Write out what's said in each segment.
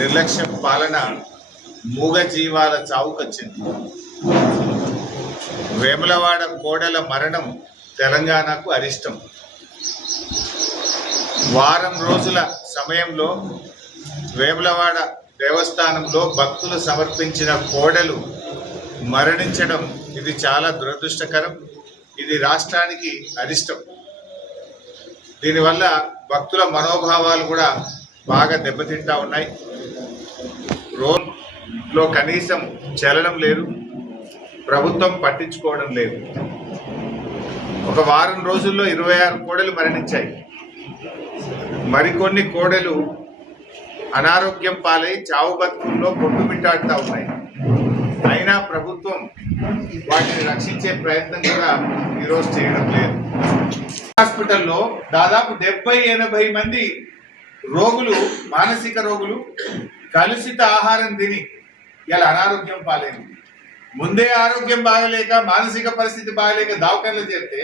నిర్లక్ష్య పాలన మూగ జీవాల చావుకొచ్చింది. వేములవాడ కోడల మరణం తెలంగాణకు అరిష్టం. వారం రోజుల సమయంలో వేములవాడ దేవస్థానంలో భక్తులు సమర్పించిన కోడలు మరణించడం ఇది చాలా దురదృష్టకరం. ఇది రాష్ట్రానికి అరిష్టం. దీనివల్ల భక్తుల మనోభావాలు కూడా బాగా దెబ్బతింటా ఉన్నాయి. రోడ్లో కనీసం చలనం లేదు, ప్రభుత్వం పట్టించుకోవడం లేదు. ఒక వారం రోజుల్లో 26 కోడలు మరణించాయి. మరికొన్ని కోడలు అనారోగ్యం పాలై చావు బతుకుల్లో కొట్టుమిట్టాడుతూ ఉన్నాయి. అయినా ప్రభుత్వం వాటిని రక్షించే ప్రయత్నం కూడా ఈరోజు చేయడం లేదు. హాస్పిటల్లో దాదాపు 70-80 మంది రోగులు, మానసిక రోగులు కలుషిత ఆహారం తిని ఇలా అనారోగ్యం పాలైంది. ముందే ఆరోగ్యం బాగలేక, మానసిక పరిస్థితి బాగలేక దవాఖానలో చేరితే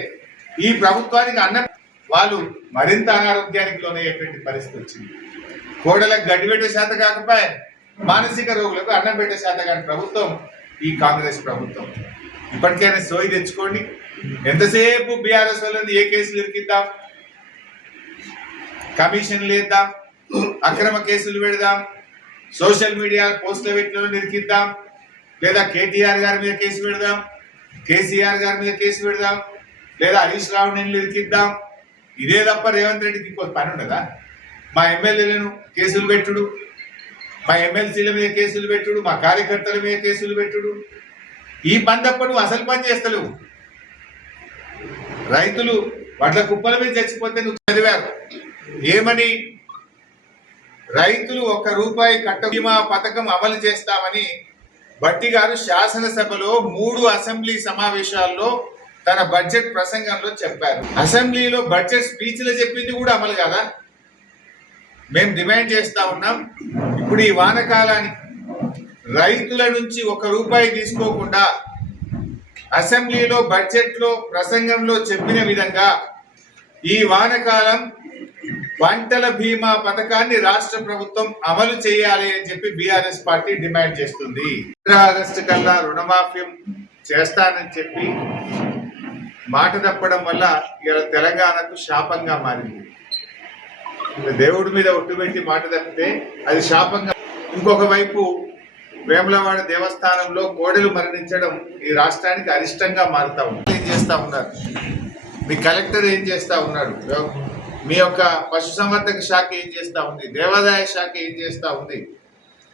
ఈ ప్రభుత్వానికి వాళ్ళు మరింత అనారోగ్యానికి లోనయ్యేటువంటి పరిస్థితి వచ్చింది. కోడలకు గడ్డి పెట్టే శాత కాకపోయా, మానసిక రోగులకు అన్నం పెట్టే శాత కాని ప్రభుత్వం ఈ కాంగ్రెస్ ప్రభుత్వం. ఇప్పటికైనా సోయి తెచ్చుకోండి. ఎంతసేపు బీఆర్ఎస్ వాళ్ళని ఏ కేసులు ఇరికిద్దాం, కమిషన్లు వేద్దాం, అక్రమ కేసులు పెడదాం, సోషల్ మీడియా పోస్టుల పెట్టిన ఇరికిద్దాం, లేదా కేటీఆర్ గారి మీద కేసు పెడదాం, కేసీఆర్ గారి మీద కేసు పెడదాం, లేదా హరీష్ రావు నేను ఇరికిద్దాం. ఇదే తప్ప రేవంత్ రెడ్డికి ఇంకో పని ఉండదా? మా ఎమ్మెల్యేలను కేసులు పెట్టుడు, మా ఎమ్మెల్సీల మీద కేసులు పెట్టుడు, మా కార్యకర్తల మీద కేసులు పెట్టుడు. ఈ పని తప్ప నువ్వు అసలు పని చేస్తలేవు. రైతులు వడ్ల కుప్పల మీద చచ్చిపోతే నువ్వు చదివారు ఏమని? రైతులు ₹1 కట్ట బీమా పథకం అమలు చేస్తామని భట్టి గారు శాసనసభలో 3 అసెంబ్లీ సమావేశాల్లో తన బడ్జెట్ ప్రసంగంలో చెప్పారు. అసెంబ్లీలో బడ్జెట్ స్పీచ్లో చెప్పింది కూడా అమలు కదా? మేము డిమాండ్ చేస్తా ఉన్నాం, ఇప్పుడు ఈ వానకాలానికి రైతుల నుంచి ₹1 తీసుకోకుండా అసెంబ్లీలో బడ్జెట్లో ప్రసంగంలో చెప్పిన విధంగా ఈ వానకాలం పంటల బీమా పథకాన్ని రాష్ట్ర ప్రభుత్వం అమలు చేయాలి అని చెప్పి బీఆర్ఎస్ పార్టీ డిమాండ్ చేస్తుంది. ఆగస్టు కల్లా రుణమాఫీ చేస్తానని చెప్పి మాట తప్పడం వల్ల ఇలా తెలంగాణకు శాపంగా మారింది. దేవుడి మీద ఒట్టుబెట్టి మాట తప్పితే అది శాపంగా. ఇంకొక వైపు వేములవాడ దేవస్థానంలో కోడలు మరణించడం ఈ రాష్ట్రానికి అరిష్టంగా మారుతా ఉంది. ఏం చేస్తా ఉన్నారు? మీ కలెక్టర్ ఏం చేస్తా ఉన్నాడు? మీ యొక్క పశుసంవర్ధక శాఖ ఏం చేస్తా ఉంది? దేవాదాయ శాఖ ఏం చేస్తా ఉంది?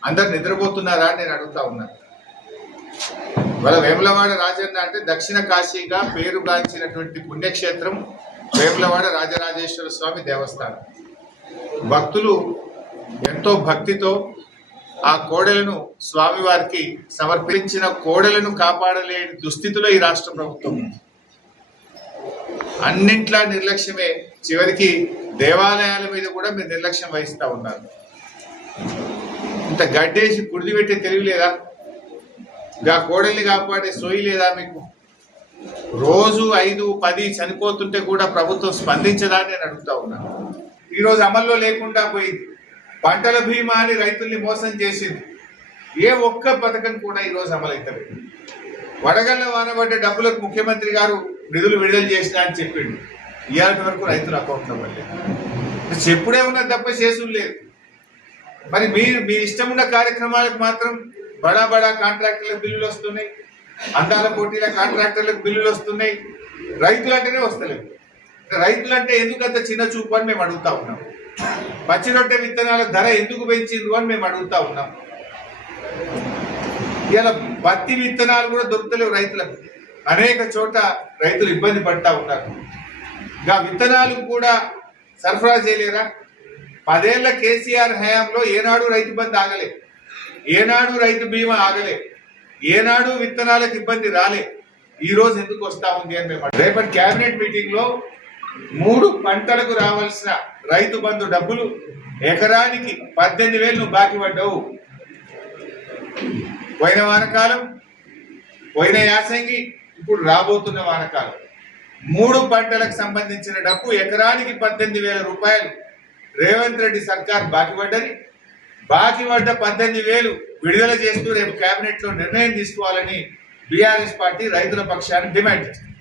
అందరు నిద్రపోతున్నారా అని నేను అడుగుతా ఉన్నాను. వాళ్ళ వేములవాడ రాజన్న అంటే దక్షిణ కాశీగా పేరుగాంచినటువంటి పుణ్యక్షేత్రం వేములవాడ రాజరాజేశ్వర స్వామి దేవస్థానం. భక్తులు ఎంతో భక్తితో ఆ కోడలను స్వామివారికి సమర్పించిన కోడలను కాపాడలేని దుస్థితిలో ఈ రాష్ట్ర ప్రభుత్వం ఉంది. అన్నింట్లా నిర్లక్ష్యమే. చివరికి దేవాలయాల మీద కూడా మీరు నిర్లక్ష్యం వహిస్తూ ఉన్నారు. ఇంత గడ్డేసి కుడిది పెట్టే తెలివి లేదా? గా కోడల్ని కాపాడే సోయి లేదా మీకు? రోజు 5-10 చనిపోతుంటే కూడా ప్రభుత్వం స్పందించదా అని నేను అడుగుతా ఉన్నాను. ఈరోజు అమల్లో లేకుండా పోయింది. పంటల బీమా అని రైతుల్ని మోసం చేసింది. ఏ ఒక్క పథకం కూడా ఈరోజు అమలవుతలేదు. వడగళ్ళ వానబడ్డ డబ్బులకు ముఖ్యమంత్రి గారు నిధులు విడుదల చేసినా అని చెప్పిండు. ఇవాళ వరకు రైతుల అకౌంట్లో పడలేదు. చెప్పుడే ఉన్నది తప్ప చేసులు లేదు. మరి మీ ఇష్టమున్న కార్యక్రమాలకు మాత్రం బడా బడా కాంట్రాక్టర్లకు బిల్లులు వస్తున్నాయి, అందాల పోటీల కాంట్రాక్టర్లకు బిల్లులు వస్తున్నాయి. రైతులు అంటేనే వస్తలేదు. రైతులంటే ఎందుకంత చిన్న చూపు అని మేము అడుగుతా ఉన్నాం. పచ్చి రొట్టె విత్తనాల ధర ఎందుకు పెంచిండ్రు అని మేము అడుగుతా ఉన్నాం. ఇలా పత్తి విత్తనాలు కూడా దొరుకుతలేవు రైతులకు. అనేక చోట రైతులు ఇబ్బంది పడతా ఉన్నారు. ఇంకా విత్తనాలు కూడా సరఫరా చేయలేరా? 10 ఏళ్ల కేసీఆర్ హయాంలో ఏనాడు రైతు బంధు ఆగలే, ఏనాడు రైతు బీమా ఆగలే, ఏనాడు విత్తనాలకు ఇబ్బంది రాలే. ఈ రోజు ఎందుకు వస్తా ఉంది అని మేము రేపటి కేబినెట్ మీటింగ్ లో 3 పంటలకు రావాల్సిన రైతు బంధు డబ్బులు ఎకరానికి 18,000 నువ్వు బాకీ పడ్డావు. పోయిన వానకాలం, పోయిన యాసంగి, ఇప్పుడు రాబోతున్న వానకాలం 3 పంటలకు సంబంధించిన డబ్బు ఎకరానికి 18,000 రూపాయలు రేవంత్ రెడ్డి సర్కార్ బాకీ పడ్డది. బాకీ పడ్డ 18,000 విడుదల చేస్తూ రేపు కేబినెట్ లో నిర్ణయం తీసుకోవాలని బీఆర్ఎస్ పార్టీ రైతుల పక్షాన్ని డిమాండ్ చేస్తుంది.